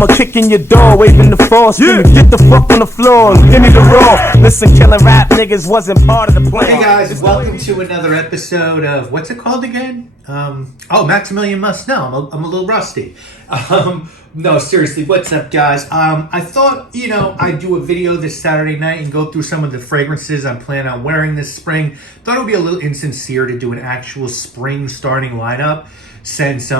I'ma kick in your door, waving the floor, screaming, get the fuck on the floor, give me the raw. Listen, killing rap niggas wasn't part of the plan. Hey guys, welcome to another episode of, what's it called again? Maximilian Must Know. I'm a little rusty. No, seriously, what's up, guys? I thought, I'd do a video this Saturday night and go through some of the fragrances I'm planning on wearing this spring. Thought it would be a little insincere to do an actual spring starting lineup since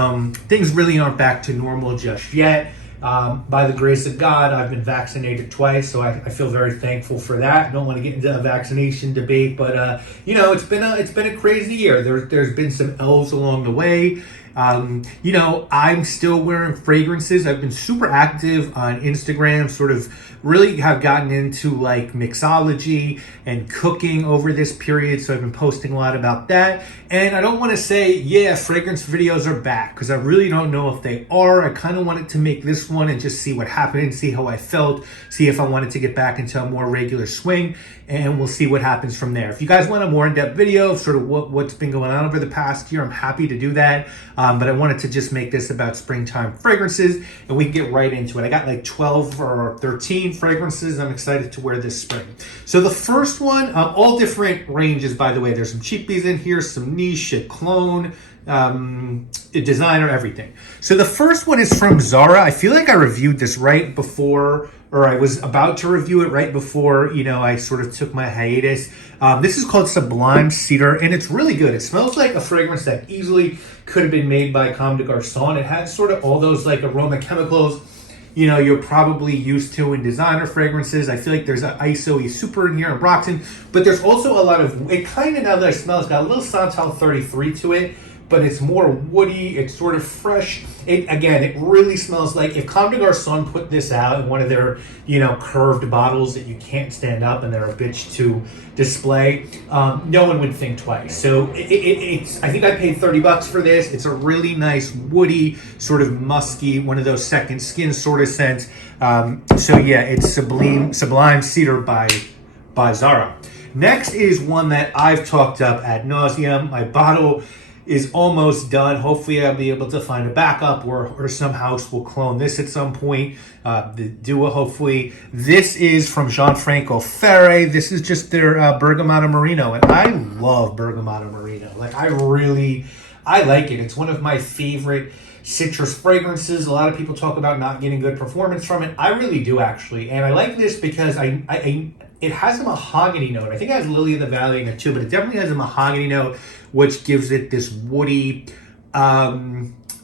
things really aren't back to normal just yet. By the grace of God, I've been vaccinated twice, so I feel very thankful for that. I don't want to get into a vaccination debate, but it's been a crazy year. There's been some L's along the way. I'm still wearing fragrances. I've been super active on Instagram, sort of really have gotten into like mixology and cooking over this period. So I've been posting a lot about that. And I don't want to say, yeah, fragrance videos are back, because I really don't know if they are. I kind of wanted to make this one and just see what happened and see how I felt, see if I wanted to get back into a more regular swing, and we'll see what happens from there. If you guys want a more in-depth video of sort of what's been going on over the past year, I'm happy to do that. But I wanted to just make this about springtime fragrances, and we can get right into it. I got like 12 or 13 fragrances I'm excited to wear this spring. So the first one, all different ranges, by the way. There's some cheapies in here, some niche, a clone, designer, everything. So the first one is from Zara. I feel like I reviewed this right before, or I was about to review it right before, I sort of took my hiatus. This is called Sublime Cedar, and it's really good. It smells like a fragrance that easily could have been made by Comme des Garçons. It has sort of all those like aroma chemicals, you're probably used to in designer fragrances. I feel like there's an ISO Super in here and Broxton, but there's also a lot of, it kind of, now that I smell, it's got a little Santal 33 to it, but it's more woody, it's sort of fresh. It really smells like if Comme des Garçons put this out in one of their, curved bottles that you can't stand up and they're a bitch to display, no one would think twice. So it's, I think I paid $30 for this. It's a really nice woody, sort of musky, one of those second skin sort of scents. It's Sublime Cedar by Zara. Next is one that I've talked up ad nauseum. My bottle is almost done. Hopefully I'll be able to find a backup or some house will clone this at some point. Hopefully. This is from Gianfranco Ferre. This is just their Bergamotto Marina, and I love Bergamotto Marina. I like it. It's one of my favorite citrus fragrances. A lot of people talk about not getting good performance from it. I really do, actually. And I like this because it has a mahogany note. I think it has Lily of the Valley in it too, but it definitely has a mahogany note, which gives it this woody,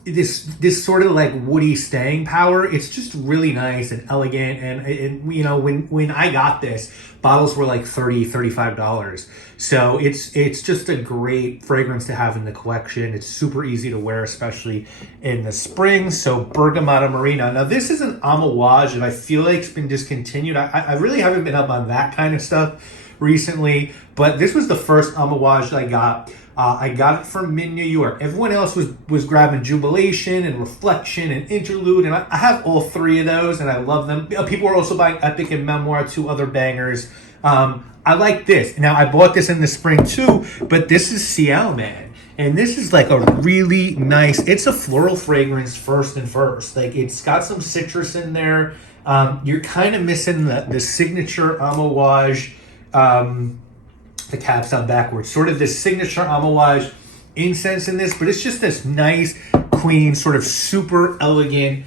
this sort of like woody staying power. It's just really nice and elegant. And when I got this, bottles were like $35. So it's just a great fragrance to have in the collection. It's super easy to wear, especially in the spring. So Bergamotto Marina. Now this is an amouage that I feel like it's been discontinued. I really haven't been up on that kind of stuff recently, but this was the first amouage that I got. I got it from Mint, New York. Everyone else was grabbing Jubilation and Reflection and Interlude, and I have all three of those, and I love them. People are also buying Epic and Memoir, two other bangers. I like this. Now, I bought this in the spring too, but this is Ciel Man. And this is like a really nice, it's a floral fragrance first. Like, it's got some citrus in there. You're kind of missing the signature amouage, the cap's on backwards, sort of this signature amouage incense in this, but it's just this nice, clean, sort of super elegant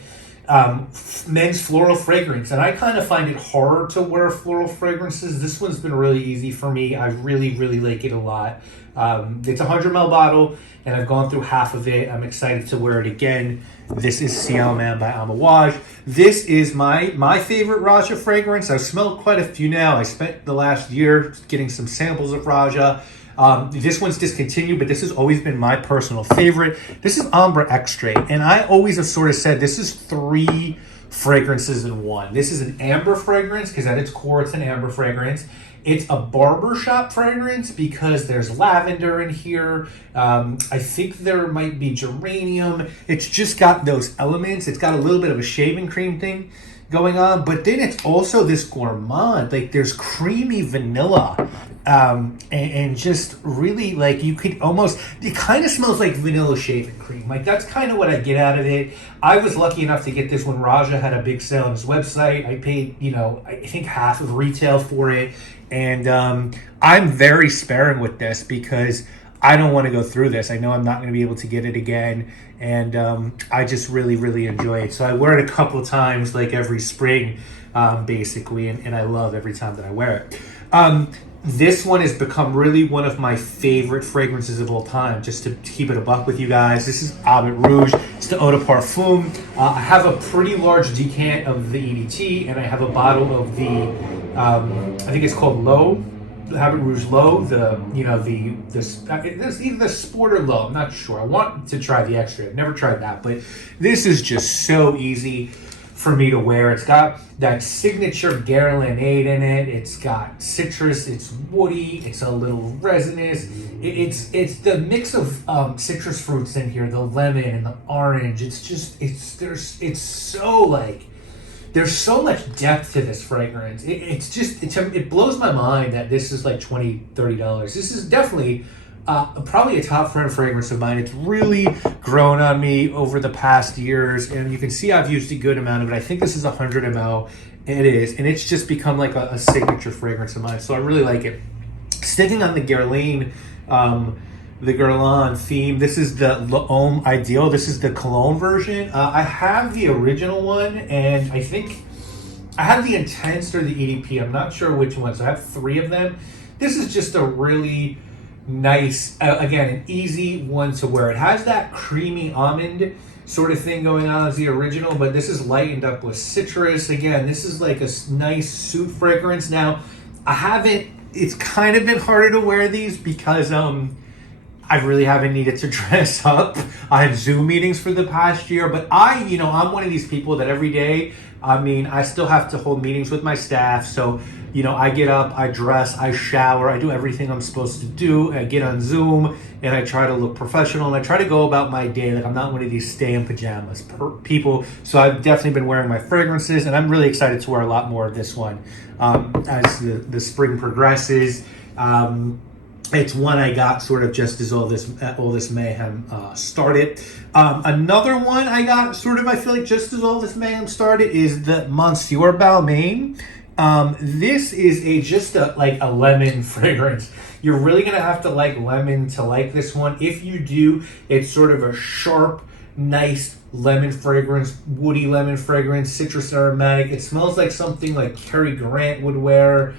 men's floral fragrance. And I kind of find it hard to wear floral fragrances. This one's been really easy for me. I really, really like it a lot. It's a 100 ml bottle, and I've gone through half of it. I'm excited to wear it again. This is Ciel Man by Amouage. This is my favorite Raja fragrance. I've smelled quite a few now. I spent the last year getting some samples of Raja. This one's discontinued, but this has always been my personal favorite. This is Ambre Extrait, and I always have sort of said this is 3 fragrances in one. This is an amber fragrance, because at its core it's an amber fragrance. It's a barbershop fragrance because there's lavender in here. I think there might be geranium. It's just got those elements. It's got a little bit of a shaving cream thing going on, but then it's also this gourmand. Like there's creamy vanilla, and just really like you could almost. It kind of smells like vanilla shaving cream. Like that's kind of what I get out of it. I was lucky enough to get this when Raja had a big sale on his website. I paid, I think half of retail for it, and I'm very sparing with this because I don't want to go through this. I know I'm not going to be able to get it again. And I just really, really enjoy it. So I wear it a couple of times, like every spring, basically. And I love every time that I wear it. This one has become really one of my favorite fragrances of all time, just to keep it a buck with you guys. This is Habit Rouge. It's the Eau de Parfum. I have a pretty large decant of the EDT, and I have a bottle of the, I think it's called Low. Habit Rouge Low, there's either the Sport or Low, I'm not sure. I want to try the Extra. I've never tried that, but this is just so easy for me to wear. It's got that signature Guerlainade in it. It's got citrus. It's woody. It's a little resinous. It's the mix of citrus fruits in here, the lemon and the orange. It's so like. There's so much depth to this fragrance. It blows my mind that this is like $20, $30. This is definitely probably a top friend fragrance of mine. It's really grown on me over the past years, and you can see I've used a good amount of it. I think this is 100 ml. It is, and it's just become like a signature fragrance of mine. So I really like it. Sticking on the Guerlain, the Guerlain theme. This is the L'Homme Ideal. This is the cologne version. I have the original one, and I think I have the Intense or the EDP. I'm not sure which one. So I have 3 of them. This is just a really nice, again, an easy one to wear. It has that creamy almond sort of thing going on as the original, but this is lightened up with citrus. Again, this is like a nice suit fragrance. Now, it's kind of been harder to wear these because, I really haven't needed to dress up on Zoom meetings for the past year, but I'm one of these people that every day, I still have to hold meetings with my staff. So, I get up, I dress, I shower, I do everything I'm supposed to do. I get on Zoom and I try to look professional and I try to go about my day like I'm not one of these stay in pajamas people. So I've definitely been wearing my fragrances, and I'm really excited to wear a lot more of this one as the spring progresses. It's one I got sort of just as all this mayhem started. Another one I got sort of, I feel like just as all this mayhem started, is the Monsieur Balmain. This is just a lemon fragrance. You're really gonna have to like lemon to like this one. If you do, it's sort of a sharp, nice lemon fragrance, woody lemon fragrance, citrus aromatic. It smells like something like Cary Grant would wear.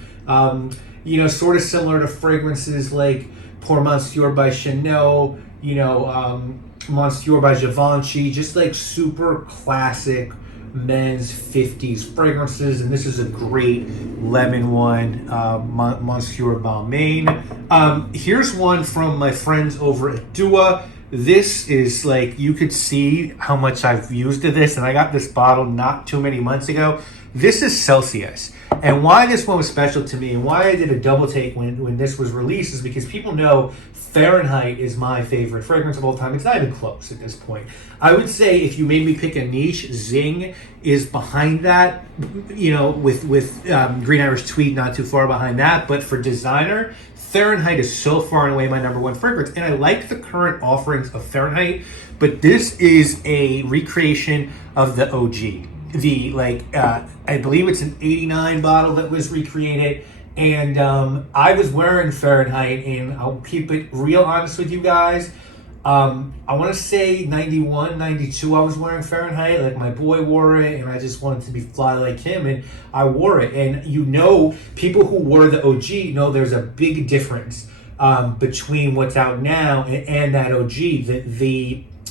Sort of similar to fragrances like Pour Monsieur by Chanel, Monsieur by Givenchy, just like super classic men's 50s fragrances. And this is a great lemon one, Monsieur Balmain. Here's one from my friends over at Dua. This is like, you could see how much I've used of this, and I got this bottle not too many months ago. This is Celsius. And why this one was special to me and why I did a double take when this was released is because people know Fahrenheit is my favorite fragrance of all time. It's not even close at this point. I would say if you made me pick a niche, Zing is behind that, with Green Irish Tweed not too far behind that. But for designer, Fahrenheit is so far and away my number one fragrance. And I like the current offerings of Fahrenheit, but this is a recreation of the OG. I believe it's an 89 bottle that was recreated, and I was wearing Fahrenheit, and I'll keep it real honest with you guys. I want to say 91, 92 I was wearing Fahrenheit, like my boy wore it, and I just wanted to be fly like him, and I wore it. And people who wore the OG know there's a big difference between what's out now and that OG.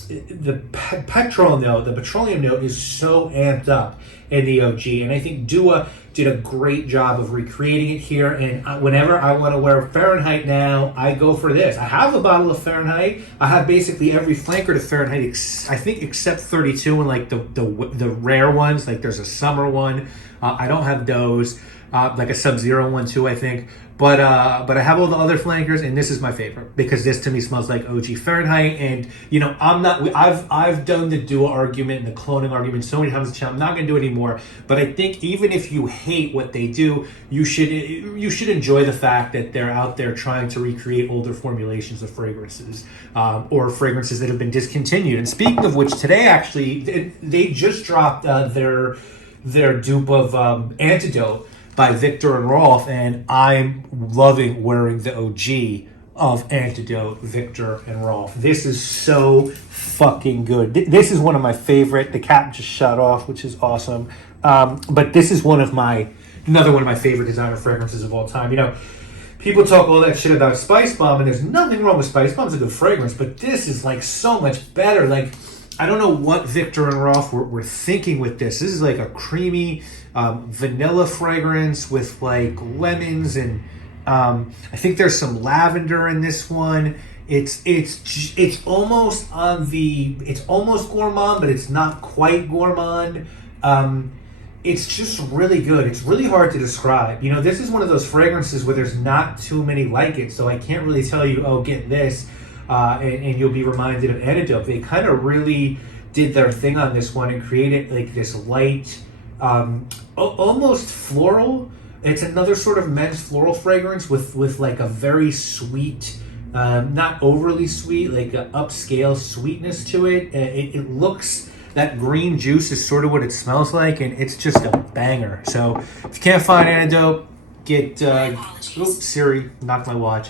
The petrol note, the petroleum note is so amped up in the OG, and I think Dua did a great job of recreating it here. And whenever I want to wear Fahrenheit now, I go for this. I have a bottle of Fahrenheit. I have basically every flanker to Fahrenheit, I think, except 32 and like the rare ones. Like there's a summer one. I don't have those. like a Sub-Zero one too, I think. But I have all the other flankers, and this is my favorite because this to me smells like OG Fahrenheit. And you know, I've done the dual argument and the cloning argument so many times on the channel. I'm not going to do it anymore. But I think even if you hate what they do, you should enjoy the fact that they're out there trying to recreate older formulations of fragrances, or fragrances that have been discontinued. And speaking of which, today actually they just dropped their dupe of Antidote by Victor and Rolf, and I'm loving wearing the OG of Antidote, Victor and Rolf. This is so fucking good. This is one of my favorite. The cap just shut off, which is awesome. But this is another one of my favorite designer fragrances of all time. You know, people talk all that shit about Spice Bomb, and there's nothing wrong with Spice Bomb. It's a good fragrance, but this is like so much better. Like, I don't know what Victor and Rolf were thinking with this. This is like a creamy vanilla fragrance with like lemons, and I think there's some lavender in this one. It's almost it's almost gourmand, but it's not quite gourmand. It's just really good. It's really hard to describe. You know, this is one of those fragrances where there's not too many like it, so I can't really tell you, oh, get this. And you'll be reminded of Antidote. They kind of really did their thing on this one and created like this light, almost floral. It's another sort of men's floral fragrance with like a very sweet, not overly sweet, like an upscale sweetness to it. It looks, that green juice is sort of what it smells like, and it's just a banger. So if you can't find Antidote, get, oops, Siri knocked my watch.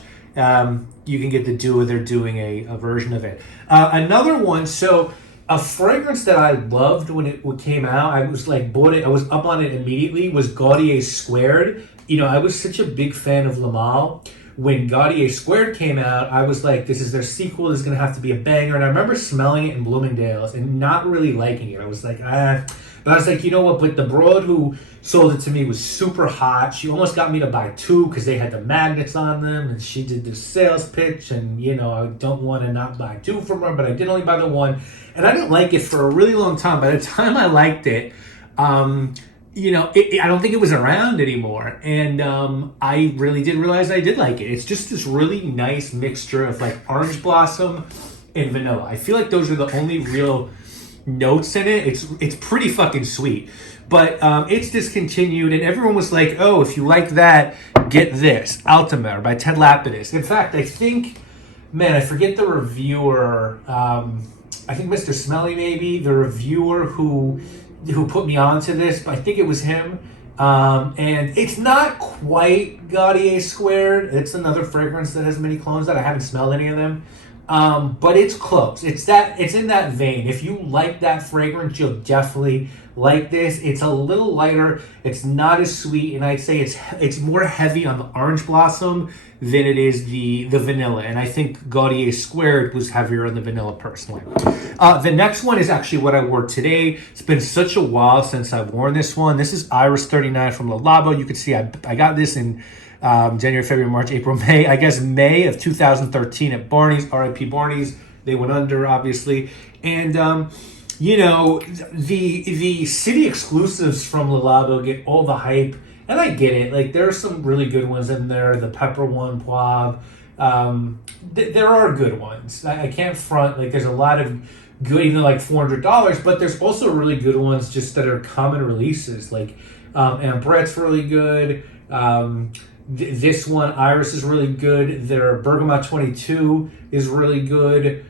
You can get the Duo. They're doing a version of it. Another one, so a fragrance that I loved when it came out, I was like, bought it, I was up on it immediately, was Gaudier Squared. You know, I was such a big fan of Le Male. When Gaudier Squared came out, I was like, this is their sequel, this is going to have to be a banger. And I remember smelling it in Bloomingdale's and not really liking it. I was like, ah. But I was like, you know what? But the broad who sold it to me was super hot. She almost got me to buy two because they had the magnets on them. And she did this sales pitch. And, you know, I don't want to not buy two from her, but I did only buy the one. And I didn't like it for a really long time. By the time I liked it, you know, I don't think it was around anymore. And I really did realize I did like it. It's just this really nice mixture of like orange blossom and vanilla. I feel like those are the only real notes in it. It's pretty fucking sweet. But it's discontinued, and everyone was like, oh, if you like that, get this, Altamer by Ted Lapidus. In fact, I think, man, I forget the reviewer, I think Mr. Smelly maybe, the reviewer who put me onto this, but I think it was him. And it's not quite Gaudier Squared. It's another fragrance that has many clones that I haven't smelled any of them. But it's close. It's in that vein. If you like that fragrance, you'll definitely like this. It's a little lighter. It's not as sweet, and I'd say it's more heavy on the orange blossom than it is the vanilla. And I think Gaudier Squared was heavier on the vanilla personally. The next one is actually what I wore today. It's been such a while since I've worn this one. This is Iris 39 from Le Labo. You can see I got this in January, February, March, April, May. I guess May of 2013 at Barney's, R.I.P. Barney's. They went under, obviously. And, you know, the city exclusives from Le Labo get all the hype. And I get it. Like, there are some really good ones in there. The Pepper one, Poivre. There are good ones. I can't front. Like, there's a lot of good, even like $400. But there's also really good ones just that are common releases. Like, Ambrette's really good. This one, Iris, is really good. Their Bergamot 22 is really good.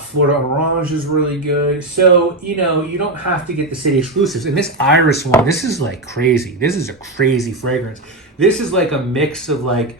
Florida Orange is really good. So, you know, you don't have to get the city exclusives. And this Iris one, this is like crazy. This is a crazy fragrance. This is like a mix of like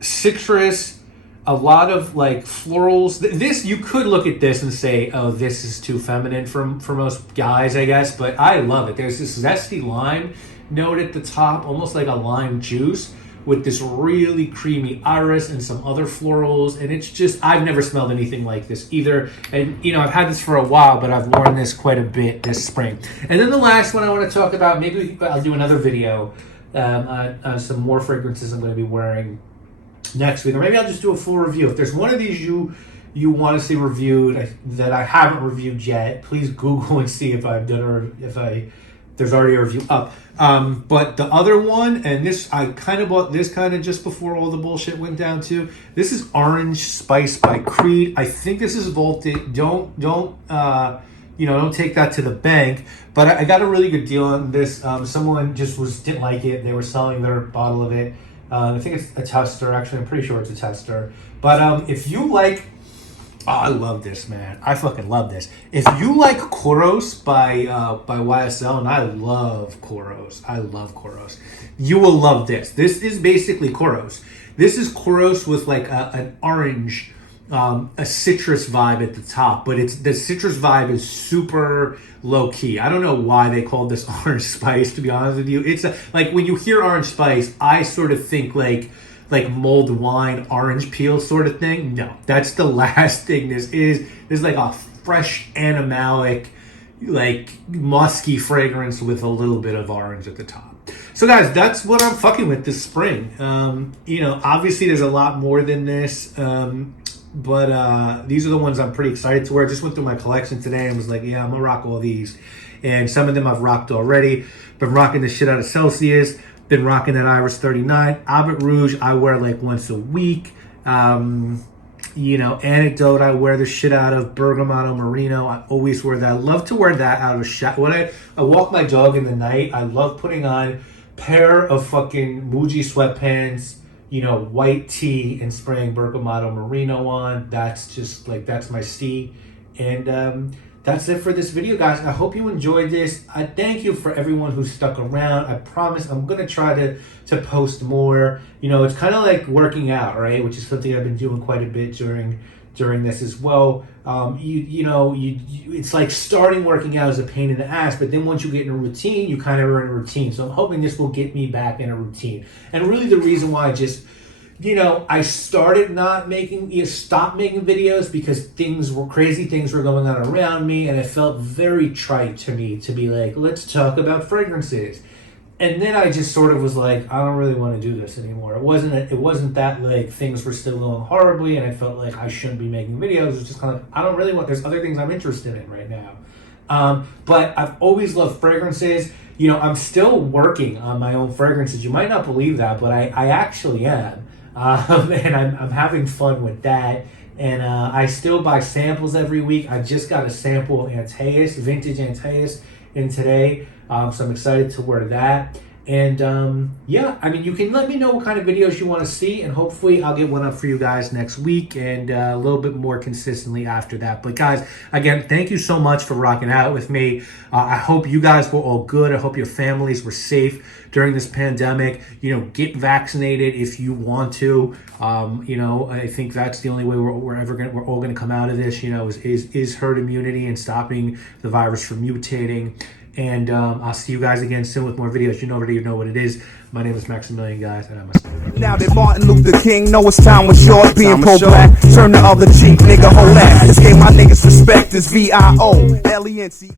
citrus, a lot of like florals. This, you could look at this and say, oh, this is too feminine for most guys, I guess. But I love it. There's this zesty lime note at the top, almost like a lime juice, with this really creamy iris and some other florals. And it's just, I've never smelled anything like this either. And, you know, I've had this for a while, but I've worn this quite a bit this spring. And then the last one I want to talk about, maybe I'll do another video on some more fragrances I'm going to be wearing next week. Or maybe I'll just do a full review. If there's one of these you want to see reviewed that I haven't reviewed yet, please Google and see if I've done or if I there's already a review up. But the other one, and this, I kind of bought this kind of just before all the bullshit went down too. This is Orange Spice by Creed. I think this is vaulted. Don't take that to the bank. But I got a really good deal on this. Someone just didn't like it. They were selling their bottle of it. I think it's a tester. Actually, I'm pretty sure it's a tester. But if you like, I love this, man. I fucking love this. If you like Koros by YSL, and I love Koros, you will love this. This is basically Koros. This is Koros with like an orange, a citrus vibe at the top, but the citrus vibe is super low key. I don't know why they called this Orange Spice, to be honest with you. It's like when you hear Orange Spice, I sort of think like mulled wine, orange peel sort of thing. No, that's the last thing this is. This is like a fresh animalic, like musky fragrance with a little bit of orange at the top. So guys, that's what I'm fucking with this spring. Obviously there's a lot more than this. But these are the ones I'm pretty excited to wear. I just went through my collection today and was like, yeah, I'm gonna rock all these. And some of them I've rocked already. Been rocking the shit out of Celsius. Been rocking that Iris 39. Albert Rouge, I wear like once a week. Anecdote, I wear the shit out of. Bergamotto Marina, I always wear that. I love to wear that out of shot. When I walk my dog in the night, I love putting on a pair of fucking Muji sweatpants, white tee, and spraying Bergamotto Marino on. That's just like, that's my steed. And that's it for this video, guys. I hope you enjoyed this. I thank you for everyone who stuck around. I promise I'm going to try to post more. It's kind of like working out, right? Which is something I've been doing quite a bit during this as well. It's like starting working out is a pain in the ass, but then once you get in a routine, you kind of are in a routine. So I'm hoping this will get me back in a routine. And really the reason why I started stopped making videos because crazy things were going on around me, and it felt very trite to me to be like, let's talk about fragrances. And then I just sort of was like, I don't really want to do this anymore. It wasn't that like things were still going horribly and I felt like I shouldn't be making videos. It was just kind of, I don't really want, there's other things I'm interested in right now. But I've always loved fragrances. I'm still working on my own fragrances. You might not believe that, but I actually am. And I'm having fun with that. And I still buy samples every week. I just got a sample of Antaeus, vintage Antaeus, in today. So I'm excited to wear that. And you can let me know what kind of videos you want to see, and hopefully I'll get one up for you guys next week and a little bit more consistently after that. But guys, again, thank you so much for rocking out with me. I hope you guys were all good. I hope your families were safe during this pandemic. Get vaccinated if you want to. I think that's the only way we're all gonna come out of this. Is herd immunity and stopping the virus from mutating. And I'll see you guys again soon with more videos. You already know what it is. My name is Maximilian, guys, and I'm a... Now that Martin Luther King know it's time was short, being pro-black, turn the other cheek, nigga, hold that. This game my niggas respect is VIOLENC.